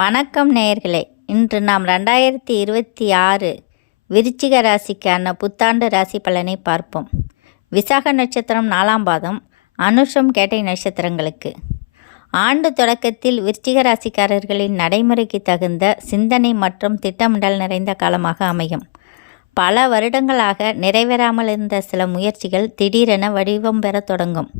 வணக்கம் நேயர்களே, இன்று நாம் 2026 விருச்சிக ராசிக்கான புத்தாண்டு ராசி பலனை பார்ப்போம். விசாக நட்சத்திரம் 4ஆம் பாதம், அனுஷம் கேட்டை நட்சத்திரங்களுக்கு ஆண்டு தொடக்கத்தில் விருச்சிக ராசிக்காரர்களின் நடைமுறைக்கு தகுந்த சிந்தனை மற்றும் திட்டமிடல் நிறைந்த காலமாக அமையும். பல வருடங்களாக நிறைவேறாமல் இருந்த சில முயற்சிகள் திடீரென வடிவம் பெற தொடங்கும்.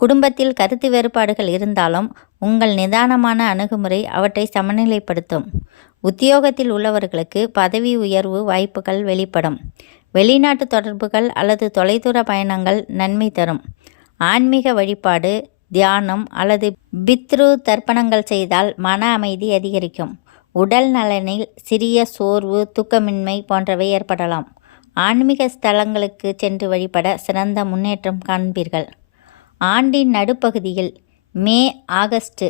குடும்பத்தில் கருத்து வேறுபாடுகள் இருந்தாலும் உங்கள் நிதானமான அணுகுமுறை அவற்றை சமநிலைப்படுத்தும். உத்தியோகத்தில் உள்ளவர்களுக்கு பதவி உயர்வு வாய்ப்புகள் வெளிப்படும். வெளிநாட்டு தொடர்புகள் அல்லது தொலைதூர பயணங்கள் நன்மை தரும். ஆன்மீக வழிபாடு, தியானம் அல்லது பித்ரு தர்ப்பணங்கள் செய்தால் மன அமைதி அதிகரிக்கும். உடல் நலனில் சிறிய சோர்வு, தூக்கமின்மை போன்றவை ஏற்படலாம். ஆன்மீக ஸ்தலங்களுக்கு சென்று வழிபட சிறந்த முன்னேற்றம் காண்பீர்கள். ஆண்டின் நடுப்பகுதியில் மே ஆகஸ்ட்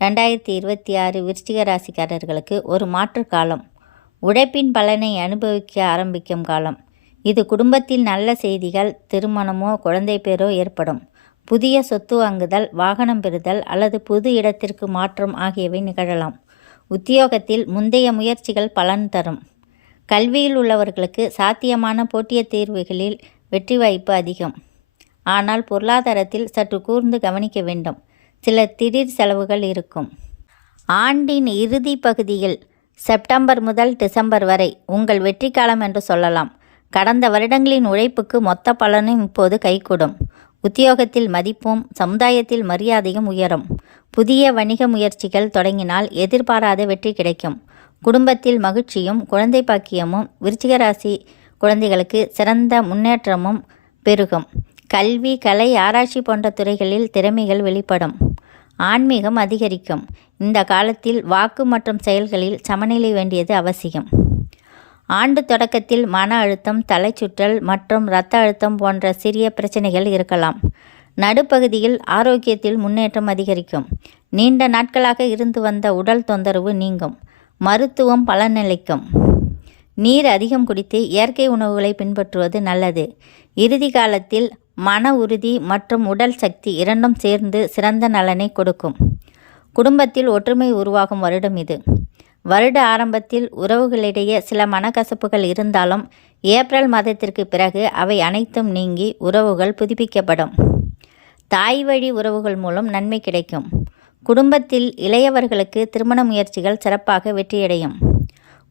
2026 விருச்சிக ராசிக்காரர்களுக்கு ஒரு மாற்று காலம். உழைப்பின் பலனை அனுபவிக்க ஆரம்பிக்கும் காலம் இது. குடும்பத்தில் நல்ல செய்திகள், திருமணமோ குழந்தை பேரோ ஏற்படும். புதிய சொத்து வாங்குதல், வாகனம் பெறுதல் அல்லது புது இடத்திற்கு மாற்றம் ஆகியவை நிகழலாம். உத்தியோகத்தில் முந்தைய முயற்சிகள் பலன் தரும். கல்வியில் உள்ளவர்களுக்கு சாத்தியமான போட்டிய தேர்வுகளில் வெற்றி வாய்ப்பு அதிகம். ஆனால் பொருளாதாரத்தில் சற்று கூர்ந்து கவனிக்க வேண்டும். சில திடீர் செலவுகள் இருக்கும். ஆண்டின் இறுதி பகுதியில் செப்டம்பர் முதல் டிசம்பர் வரை உங்கள் வெற்றி காலம் என்று சொல்லலாம். கடந்த வருடங்களின் உழைப்புக்கு மொத்த பலனும் இப்போது கைகூடும். உத்தியோகத்தில் மதிப்பும் சமுதாயத்தில் மரியாதையும் உயரும். புதிய வணிக முயற்சிகள் தொடங்கினால் எதிர்பாராத வெற்றி கிடைக்கும். குடும்பத்தில் மகிழ்ச்சியும் குழந்தை பாக்கியமும் விருச்சிக ராசி குழந்தைகளுக்கு சிறந்த முன்னேற்றமும் பெருகும். கல்வி, கலை, ஆராய்ச்சி போன்ற துறைகளில் திறமைகள் வெளிப்படும். ஆன்மீகம் அதிகரிக்கும். இந்த காலத்தில் வாக்கு மற்றும் செயல்களில் சமநிலை வேண்டியது அவசியம். ஆண்டு தொடக்கத்தில் மன அழுத்தம், தலைச்சுற்றல் மற்றும் இரத்த அழுத்தம் போன்ற சிறிய பிரச்சனைகள் இருக்கலாம். நடுப்பகுதியில் ஆரோக்கியத்தில் முன்னேற்றம் அதிகரிக்கும். நீண்ட நாட்களாக இருந்து வந்த உடல் தொந்தரவு நீங்கும். மருத்துவம் பலனளிக்கும். நீர் அதிகம் குடித்து இயற்கை உணவுகளை பின்பற்றுவது நல்லது. இறுதி காலத்தில் மன உறுதி மற்றும் உடல் சக்தி இரண்டும் சேர்ந்து சிறந்த நலனை கொடுக்கும். குடும்பத்தில் ஒற்றுமை உருவாகும் வருடம் இது. வருட ஆரம்பத்தில் உறவுகளிடையே சில மனக்கசப்புகள் இருந்தாலும் ஏப்ரல் மாதத்திற்கு பிறகு அவை அனைத்தும் நீங்கி உறவுகள் புதுப்பிக்கப்படும். தாய் வழி உறவுகள் மூலம் நன்மை கிடைக்கும். குடும்பத்தில் இளையவர்களுக்கு திருமண முயற்சிகள் சிறப்பாக வெற்றியடையும்.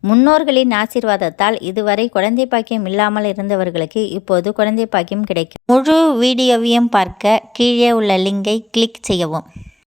முன்னோர்களின் ஆசீர்வாதத்தால் இதுவரை குழந்தை பாக்கியம் இல்லாமல் இருந்தவர்களுக்கு இப்போது குழந்தை பாக்கியம் கிடைக்கும். முழு வீடியோவையும் பார்க்க கீழே உள்ள லிங்கை கிளிக் செய்யவும்.